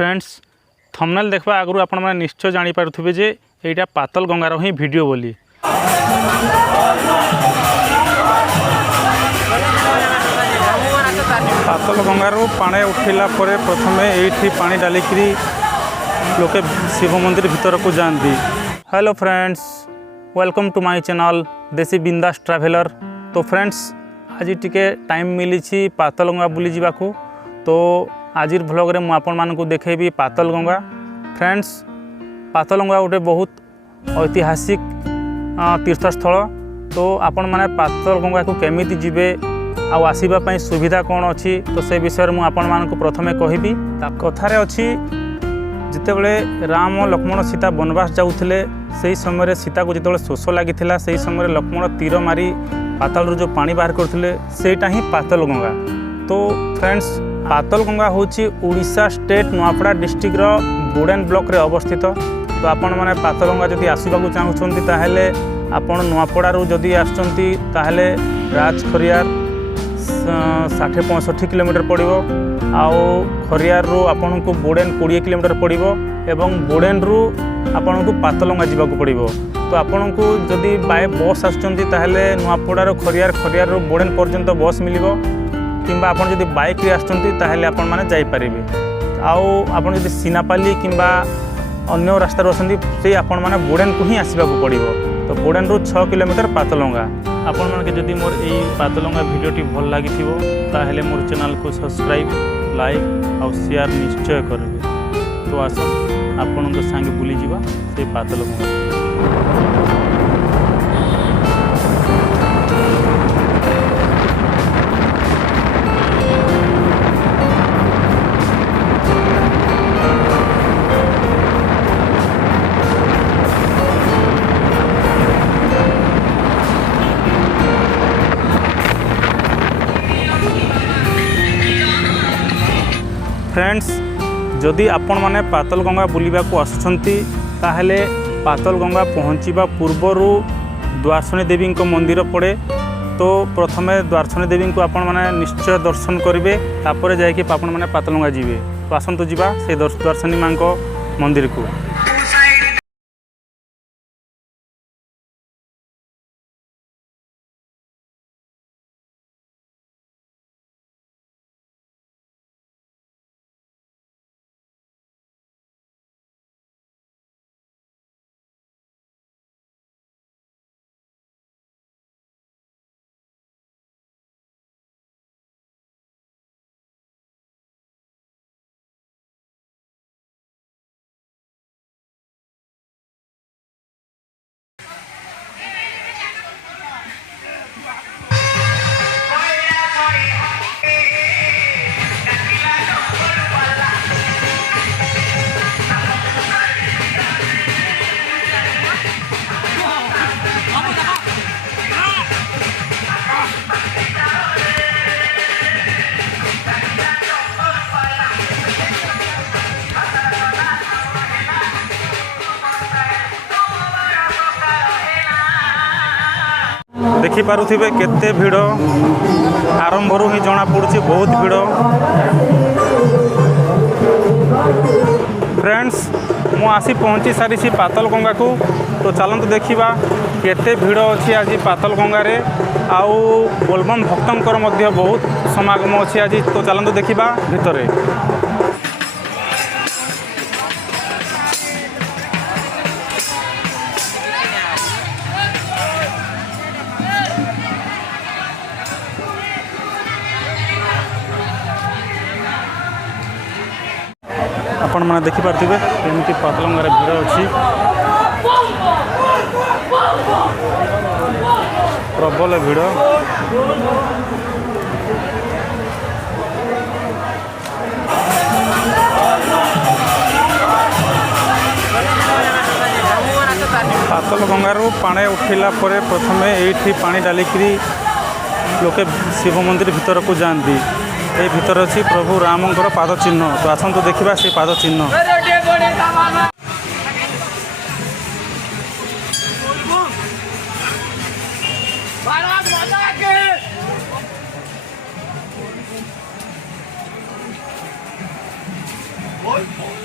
Friends thumbnail देखा आगु आपण मैंने निश्चय जानीपारे जे यहाँ पातल गंगार ही वीडियो बोली। पातल गंगार पानी उठिला परे प्रथमे ये पानी डालिकी लोके शिव मंदिर भीतर को जाती। Hello friends, welcome to my channel Desi Bindaas traveller. तो फ्रेंड्स आज टिके टाइम मिली पातल गंगा बुली जावाकू। तो आज व्लॉग रे मु आपण मानकू देखेबी पातल गंगा। फ्रेंड्स पातल गंगा गोटे बहुत ऐतिहासिक तीर्थस्थल। तो आपण माने पातल गंगा को केमिति जिबे आउ आसीबा पई सुविधा कौन अच्छी तो से विषय में आपण मानकू प्रथमे कहबी। कथारे अच्छी जितेबले राम लक्ष्मण सीता वनवास जाऊथिले से समय सीता को जितेबले शोष लगी से समय लक्ष्मण तीर मारी पाताल जो पानी बाहर करथिले सेटा ही पातल गंगा। तो फ्रेंड्स पातल गंगा होची उड़ीसा स्टेट नुआपड़ा डिस्ट्रिक्ट रो बोडेन ब्लॉक रे अवस्थित। तो आपण माने पातल गंगा जदि आसीबाकू चाहुछंती ताहेले आपण नुआपड़ा रो जदि आछंती ताहेले राजखरियार 60-65 किलोमीटर पड़िबो। आउ खरियार रो आपण को बोडेन 20 किलोमीटर पड़िबो एवं बोडेन रो आपण को पातल गंगा जीवाकू पड़िबो। तो आपण को जदि बाय बस आछंती ताहेले नुआपड़ा रो खरियार रो बोडेन पर्यंत बस मिलिबो किंबा आपण जदि बाइक रे आछंती ताहेले आपण माने जाई परिबे। आउ आपण जदि सिनापाली किंबा अन्य रास्ता रो आछंती से आपण माने बोडेन को ही आसीबाकू पड़िबो। तो बोडेन रो 6 किलोमीटर पातल गंगा। आपण माने जदि मोर एई पातल गंगा वीडियोटी भल लागिथिबो ताहेले मोर चैनल को सब्सक्राइब लाइक और शेयर निश्चय करबे। तो आसन आपण को संग बुली जिबा से पातल गंगा। फ्रेंड्स जदि आपण माने पातल गंगा बुलिबा को आसुछंती ताहेले पातल गंगा पहुँचवा पूर्वरु द्वारशनी देवी को मंदिर पड़े। तो प्रथमे द्वारशनी देवी को आपण माने निश्चय दर्शन करेंगे तापर जाइए आपण माने पातल गंगा जीवे। तो आसंतु जीवा से द्वारशनी माँ को मंदिर को। देखि पारुथिबे केते भिड़ आरंभ ही जना पड़ुछि बहुत भिड़। फ्रेंड्स मु आसी पहुँची सारी पातल गंगा को। तो चलते देखा केते भिड़ अच्छी आज पातल गंगा रे। आउ बोलबम भक्तंकर मध्य बहुत समागम अच्छी आज। तो चलते देखा भितरे। आपण मैंने देखिपे केमती पातल गंगार भिड़ अच्छी प्रबल भिड़। पातल गंगार पानी उठिला परे प्रथमे ये पानी डालिकी लोके शिव मंदिर भीतर को जाती। ये भीतर अच्छी प्रभु रामंकर पाद चिन्ह। तो आसतु देखा से पाद चिन्ह। What?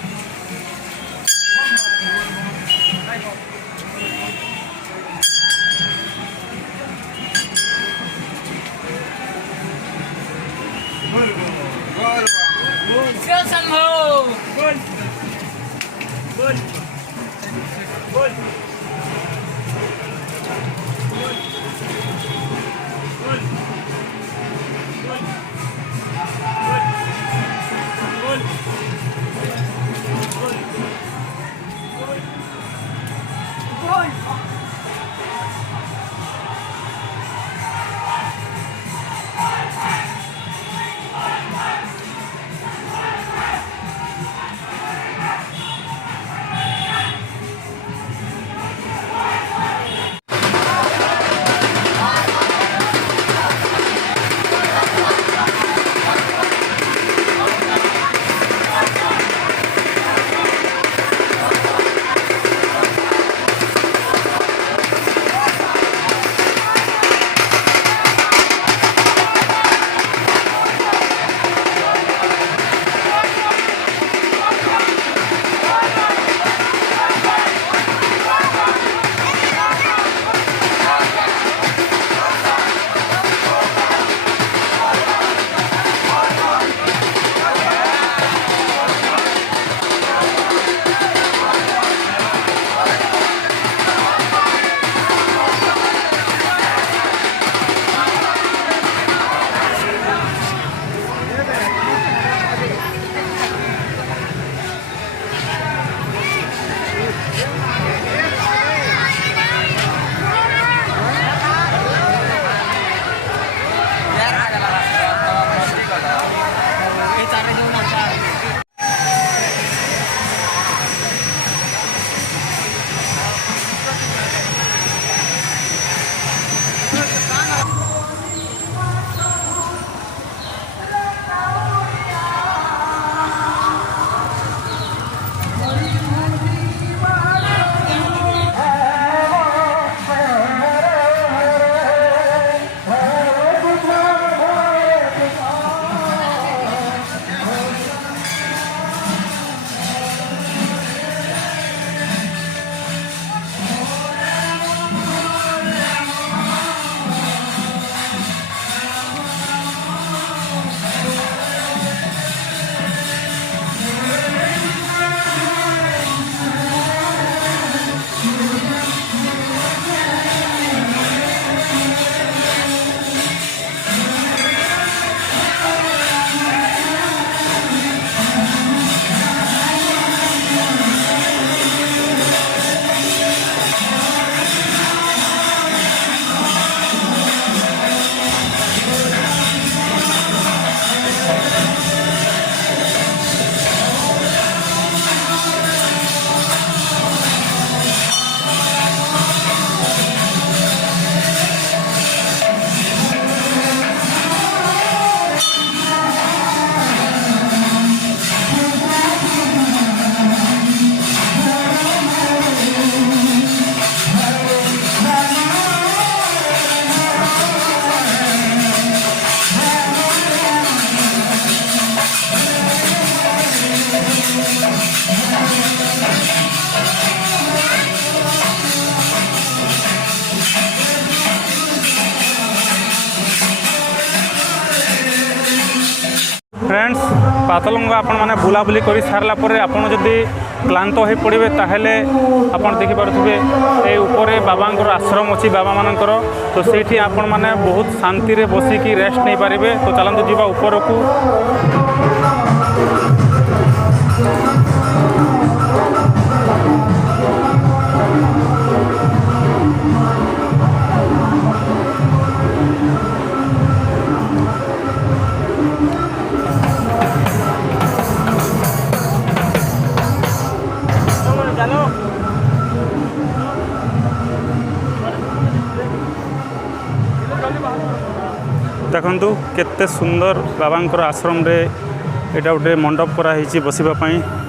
फ्रेंड्स पातलगंगा आपण मैंने बुलाबुली कर सारा पर आपड़ जदि क्लांत हो पड़े ताहले आपन देखिपे ये ऊपर बाबांकर आश्रम अच्छी बाबा मानकर तो से आपण मैंने बहुत शांति रे बसिकी रेस्ट नहीं पारे। तो चलते जावा ऊपर को। देखु केते सुंदर बाबांकर आश्रम रे एटा गोटे मंडप कराई बसिबा पई।